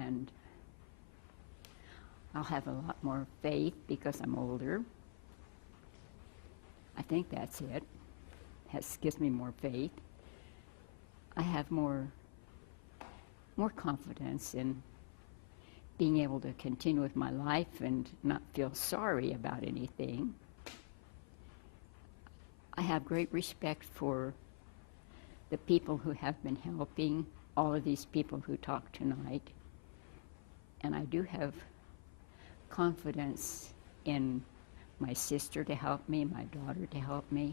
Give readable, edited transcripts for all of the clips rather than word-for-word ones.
and I'll have a lot more faith because I'm older. I think that's it. Gives me more faith. I have more confidence in being able to continue with my life and not feel sorry about anything. I have great respect for the people who have been helping, all of these people who talked tonight. And I do have confidence in my sister to help me, my daughter to help me.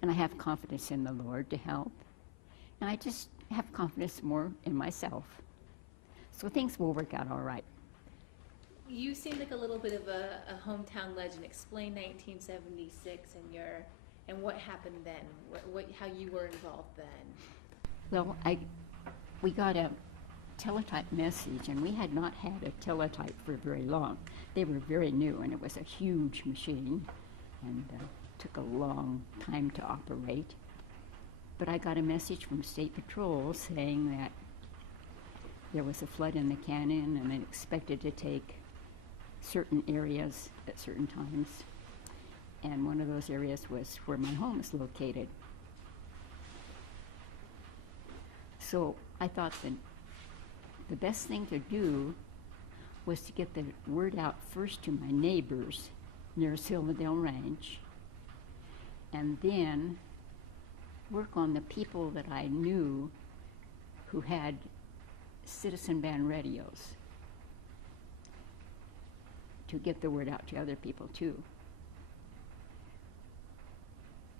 And I have confidence in the Lord to help. And I just have confidence more in myself. So things will work out all right. You seem like a little bit of a hometown legend. Explain 1976 and what happened then, how you were involved then. Well, we got a teletype message, and we had not had a teletype for very long. They were very new, and it was a huge machine, and took a long time to operate. But I got a message from State Patrol saying that there was a flood in the canyon, and it expected to take certain areas at certain times. And one of those areas was where my home is located. So I thought that the best thing to do was to get the word out first to my neighbors near Silverdale Ranch, and then work on the people that I knew who had citizen band radios to get the word out to other people too.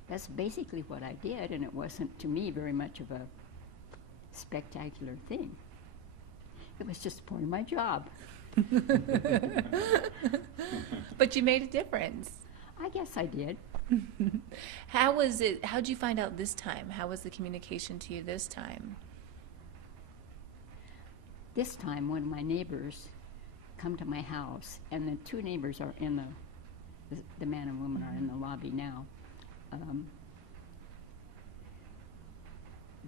That's basically what I did, and it wasn't, to me, very much of a spectacular thing. It was just part of my job. But you made a difference. I guess I did. How was it? How'd you find out this time? How was the communication to you this time? This time, one of my neighbors come to my house, and the two neighbors are in the man and woman are in the lobby now.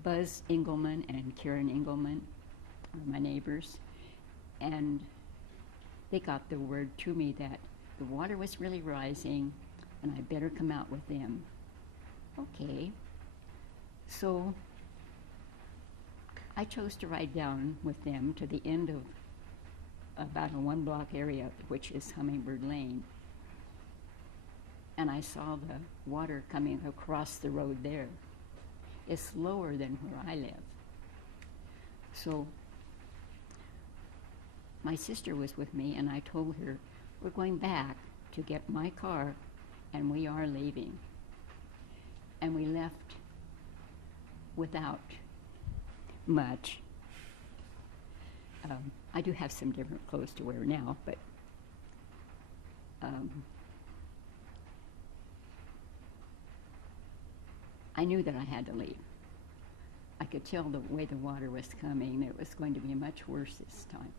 Buzz Engelman and Karen Engelman are my neighbors, and they got the word to me that the water was really rising and I better come out with them. Okay. So I chose to ride down with them to the end of about a 1-block area, which is Hummingbird Lane. And I saw the water coming across the road there. It's lower than where I live. So my sister was with me, and I told her, we're going back to get my car, and we are leaving. And we left without much. I do have some different clothes to wear now, but I knew that I had to leave. I could tell the way the water was coming, it was going to be much worse this time.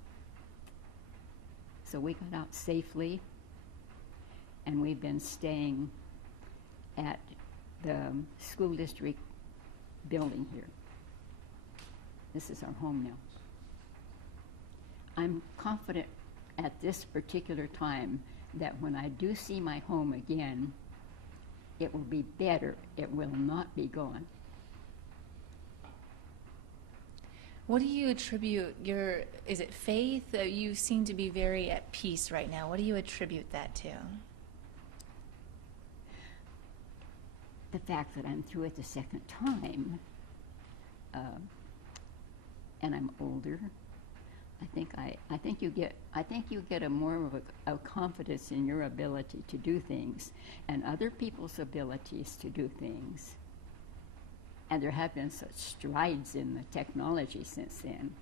So we got out safely, and we've been staying at the school district building here. This is our home now. I'm confident at this particular time that when I do see my home again, it will be better. It will not be gone. What do you attribute is it faith? You seem to be very at peace right now. What do you attribute that to? The fact that I'm through it the second time, and I'm older. I think you get a more of a confidence in your ability to do things and other people's abilities to do things. And there have been such strides in the technology since then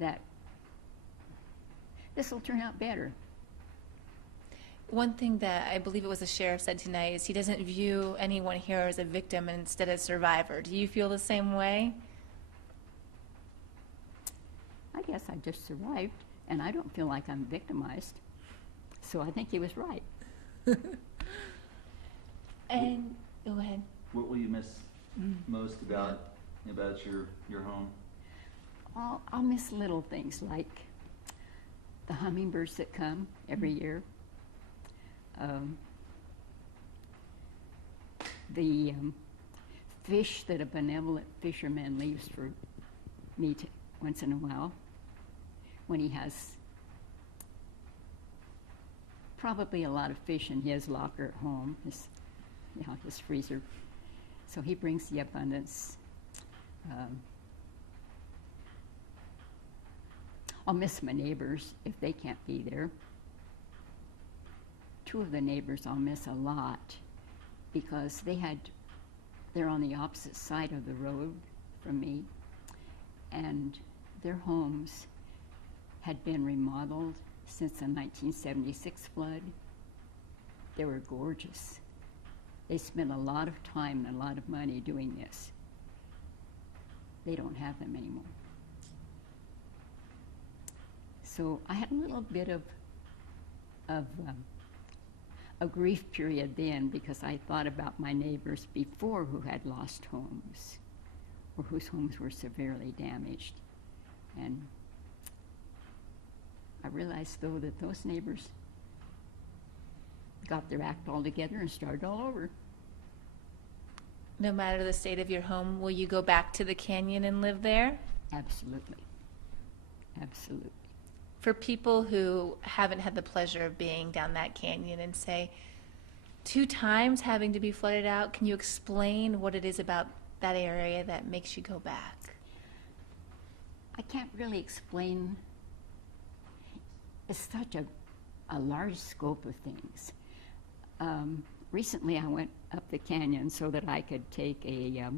that this will turn out better. One thing that I believe it was the sheriff said tonight is he doesn't view anyone here as a victim and instead as a survivor. Do you feel the same way? I guess I just survived, and I don't feel like I'm victimized. So I think he was right. And go ahead. What will you miss most about your home? I'll miss little things like the hummingbirds that come every year. The fish that a benevolent fisherman leaves for me to, once in a while, when he has probably a lot of fish in his locker at home, his freezer. So he brings the abundance. I'll miss my neighbors if they can't be there. Two of the neighbors I'll miss a lot because they're on the opposite side of the road from me, and their homes had been remodeled since the 1976 flood. They were gorgeous. They spent a lot of time and a lot of money doing this. They don't have them anymore. So I had a little bit of a grief period then because I thought about my neighbors before who had lost homes or whose homes were severely damaged. And I realized, though, that those neighbors got their act all together and started all over. No matter the state of your home, will you go back to the canyon and live there? Absolutely. Absolutely. For people who haven't had the pleasure of being down that canyon and say, 2 times having to be flooded out, can you explain what it is about that area that makes you go back? I can't really explain. It's such a large scope of things. Recently I went up the canyon so that I could take a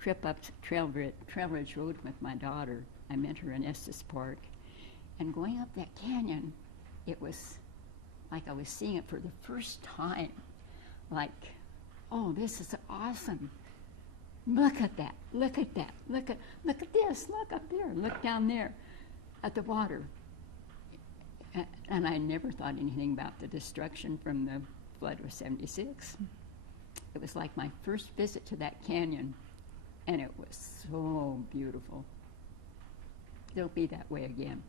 trip up Trailridge Road with my daughter. I met her in Estes Park. And going up that canyon, it was like I was seeing it for the first time. Like, oh, this is awesome. Look at that, look at that, look at this, look up there, look down there at the water. And I never thought anything about the destruction from the flood of '76. It was like my first visit to that canyon, and it was so beautiful. It'll be that way again.